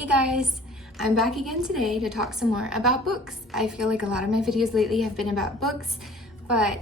Hey guys, I'm back again today to talk some more about books. I feel like a lot of my videos lately have been about books, but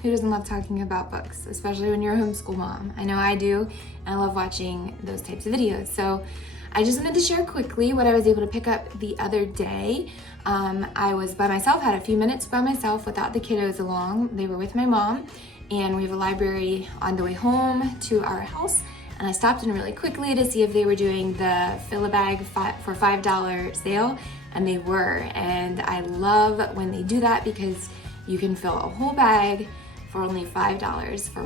who doesn't love talking about books, especially when you're a homeschool mom? I know I do, and I love watching those types of videos. So I just wanted to share quickly what I was able to pick up the other day. I was by myself, had a few minutes by myself without the kiddos along. They were with my mom, and we have a library on the way home to our house. And I stopped in really quickly to see if they were doing the fill a bag for $5 sale, and they were. And I love when they do that because you can fill a whole bag for only $5 for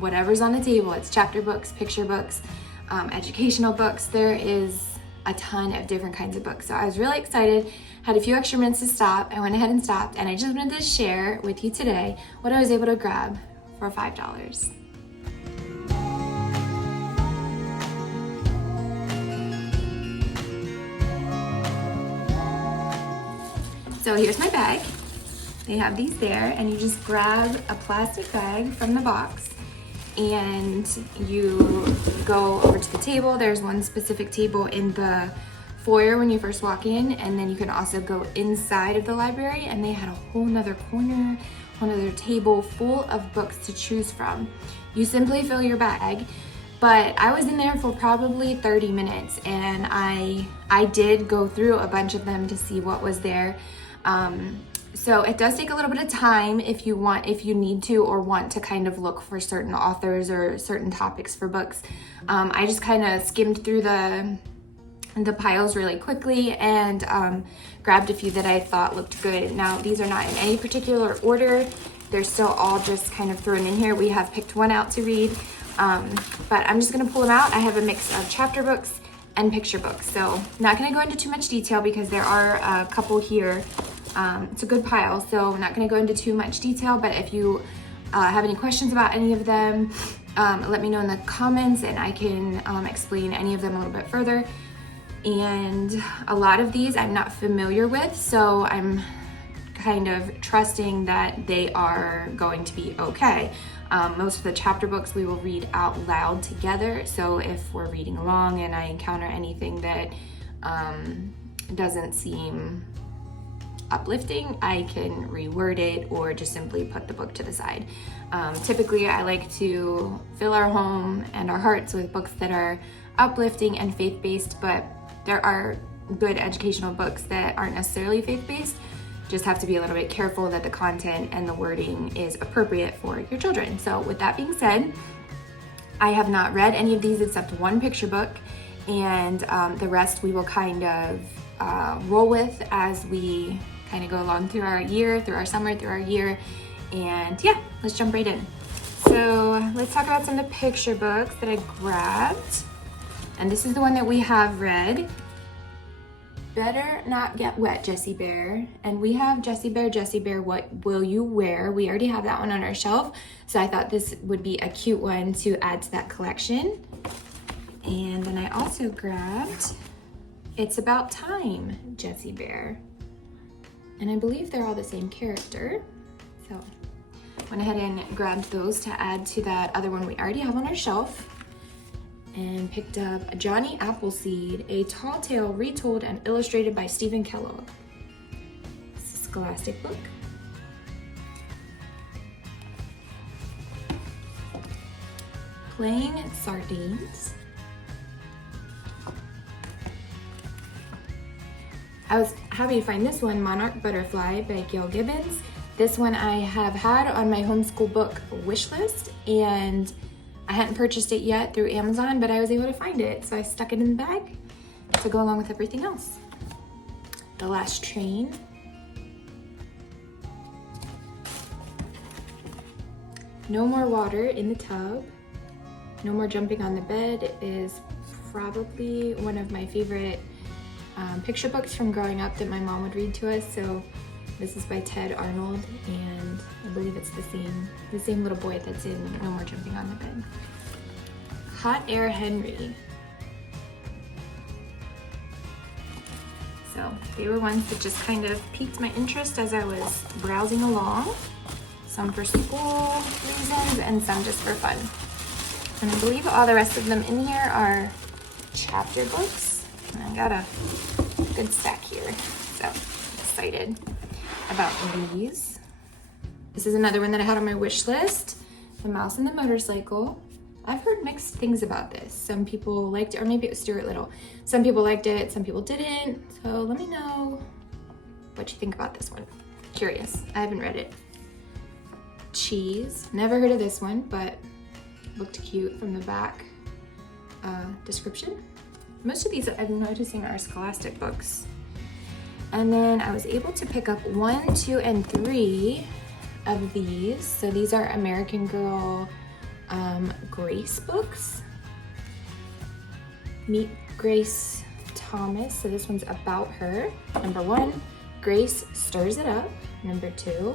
whatever's on the table. It's chapter books, picture books, educational books. There is a ton of different kinds of books. So I was really excited, had a few extra minutes to stop. I went ahead and stopped, and I just wanted to share with you today what I was able to grab for $5. So here's my bag. They have these there, and you just grab a plastic bag from the box and you go over to the table. There's one specific table in the foyer when you first walk in, and then you can also go inside of the library, and they had a whole nother corner, whole nother table full of books to choose from. You simply fill your bag. But I was in there for probably 30 minutes, and I did go through a bunch of them to see what was there. So it does take a little bit of time if you need to or want to kind of look for certain authors or certain topics for books. I just kind of skimmed through the piles really quickly and grabbed a few that I thought looked good. Now, these are not in any particular order. They're still all just kind of thrown in here. We have picked one out to read, but I'm just gonna pull them out. I have a mix of chapter books and picture books. So not gonna go into too much detail because there are a couple here. It's a good pile, so I'm not gonna go into too much detail, but if you have any questions about any of them, let me know in the comments and I can explain any of them a little bit further. And a lot of these I'm not familiar with, so I'm kind of trusting that they are going to be okay. Most of the chapter books we will read out loud together, so if we're reading along and I encounter anything that doesn't seem uplifting, I can reword it or just simply put the book to the side. Typically, I like to fill our home and our hearts with books that are uplifting and faith-based, but there are good educational books that aren't necessarily faith-based. Just have to be a little bit careful that the content and the wording is appropriate for your children. So with that being said, I have not read any of these except one picture book, and the rest we will kind of roll with as we kind of go along through our year, through our summer, through our year. And yeah, let's jump right in. So let's talk about some of the picture books that I grabbed. And this is the one that we have read. Better Not Get Wet, Jessie Bear. And we have Jessie Bear, What Will You Wear? We already have that one on our shelf. So I thought this would be a cute one to add to that collection. And then I also grabbed It's About Time, Jessie Bear. And I believe they're all the same character. So went ahead and grabbed those to add to that other one we already have on our shelf. And picked up Johnny Appleseed, a tall tale retold and illustrated by Stephen Kellogg. It's a scholastic book. Playing Sardines. I was happy to find this one, Monarch Butterfly by Gail Gibbons. This one I have had on my homeschool book wish list, and I hadn't purchased it yet through Amazon, but I was able to find it, so I stuck it in the bag to go along with everything else. The Last Train. No More Water in the Tub. No More Jumping on the Bed is probably one of my favorite picture books from growing up that my mom would read to us. So this is by Ted Arnold, and I believe it's the same little boy that's in No More Jumping on the Bed. Hot Air Henry. So they were ones that just kind of piqued my interest as I was browsing along. Some for school reasons and some just for fun. And I believe all the rest of them in here are chapter books. I got a good stack here, so excited about these. This is another one that I had on my wish list, The Mouse and the Motorcycle. I've heard mixed things about this. Some people liked it, or maybe it was Stuart Little. Some people liked it, some people didn't. So let me know what you think about this one. Curious, I haven't read it. Cheese, never heard of this one, but looked cute from the back description. Most of these I'm noticing are Scholastic books. And then I was able to pick up 1, 2, and 3 of these. So these are American Girl Grace books. Meet Grace Thomas. So this one's about her. Number 1, Grace stirs it up. Number 2,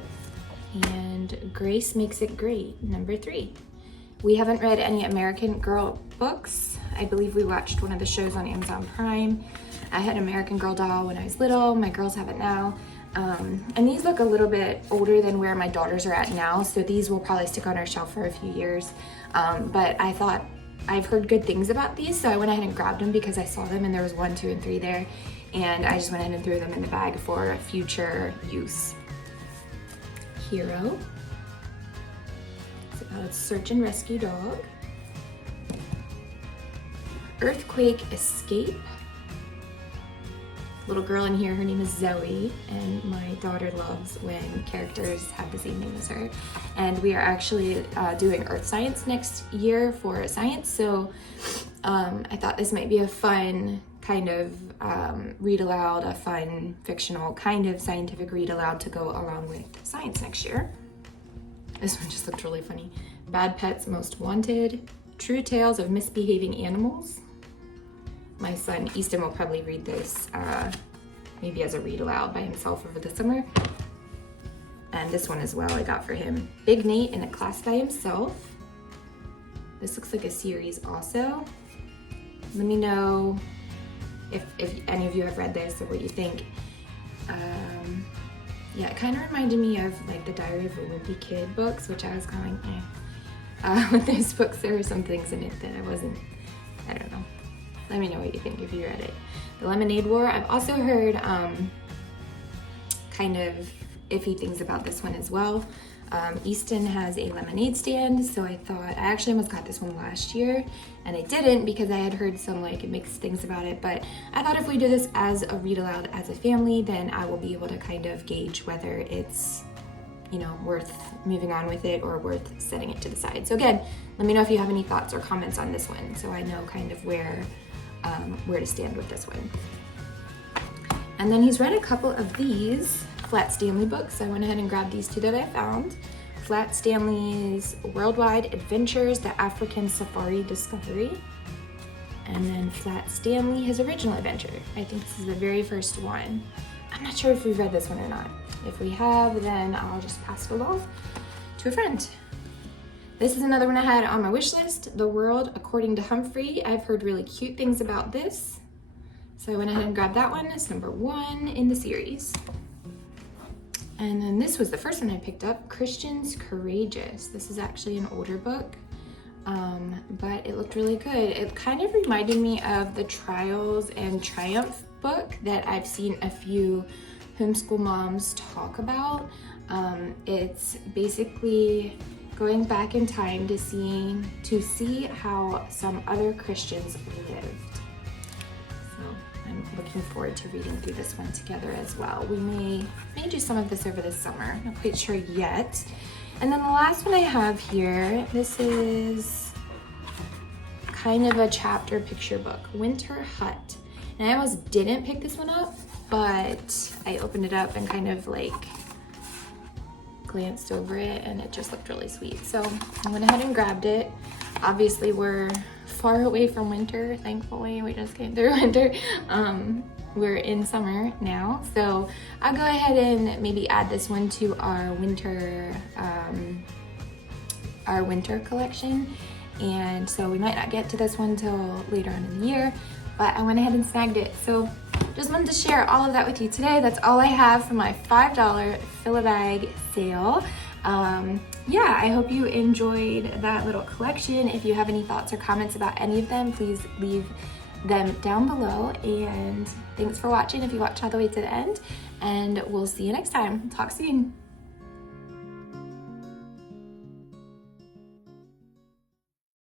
and Grace makes it great. Number 3. We haven't read any American Girl books. I believe we watched one of the shows on Amazon Prime. I had American Girl doll when I was little. My girls have it now. And these look a little bit older than where my daughters are at now, so these will probably stick on our shelf for a few years. But I thought, I've heard good things about these, so I went ahead and grabbed them because I saw them and there was 1, 2, and 3 there. And I just went ahead and threw them in the bag for future use. Hero. It's about a search and rescue dog. Earthquake Escape. Little girl in here, her name is Zoe, and my daughter loves when characters have the same name as her. And we are actually doing earth science next year for science, so I thought this might be a fun kind of read aloud, a fun fictional kind of scientific read aloud to go along with science next year. This one just looked really funny. Bad Pets Most Wanted, True Tales of Misbehaving Animals. My son Easton will probably read this maybe as a read aloud by himself over the summer. And this one as well I got for him. Big Nate in a Class by Himself. This looks like a series also. Let me know if any of you have read this or what you think. Yeah, it kind of reminded me of like the Diary of a Wimpy Kid books, which I was going, with those books, there were some things in it that I don't know. Let me know what you think if you read it. The Lemonade War, I've also heard kind of iffy things about this one as well. Easton has a lemonade stand, so I actually almost got this one last year, and I didn't because I had heard some like mixed things about it, but I thought if we do this as a read aloud as a family, then I will be able to kind of gauge whether it's, you know, worth moving on with it or worth setting it to the side. So again, let me know if you have any thoughts or comments on this one, so I know kind of where to stand with this one. And then he's read a couple of these Flat Stanley books. I went ahead and grabbed these 2 that I found. Flat Stanley's Worldwide Adventures, The African Safari Discovery. And then Flat Stanley, his original adventure. I think this is the very first one. I'm not sure if we've read this one or not. If we have, then I'll just pass it along to a friend. This is another one I had on my wish list, The World According to Humphrey. I've heard really cute things about this, so I went ahead and grabbed that one. It's number 1 in the series. And then this was the first one I picked up, Christians Courageous. This is actually an older book, but it looked really good. It kind of reminded me of the Trials and Triumph book that I've seen a few homeschool moms talk about. It's basically going back in time to see how some other Christians lived. So I'm looking forward to reading through this one together as well. We may do some of this over the summer, not quite sure yet. And then the last one I have here, this is kind of a chapter picture book, Winter Hut. And I almost didn't pick this one up, but I opened it up and kind of like glanced over it and it just looked really sweet. So I went ahead and grabbed it. Obviously we're far away from winter, thankfully. We just came through winter. We're in summer now. So I'll go ahead and maybe add this one to our winter collection. And so we might not get to this one till later on in the year, but I went ahead and snagged it. So just wanted to share all of that with you today. That's all I have for my $5 fill-a-bag sale. Yeah, I hope you enjoyed that little collection. If you have any thoughts or comments about any of them, please leave them down below. And thanks for watching if you watched all the way to the end, and we'll see you next time. Talk soon.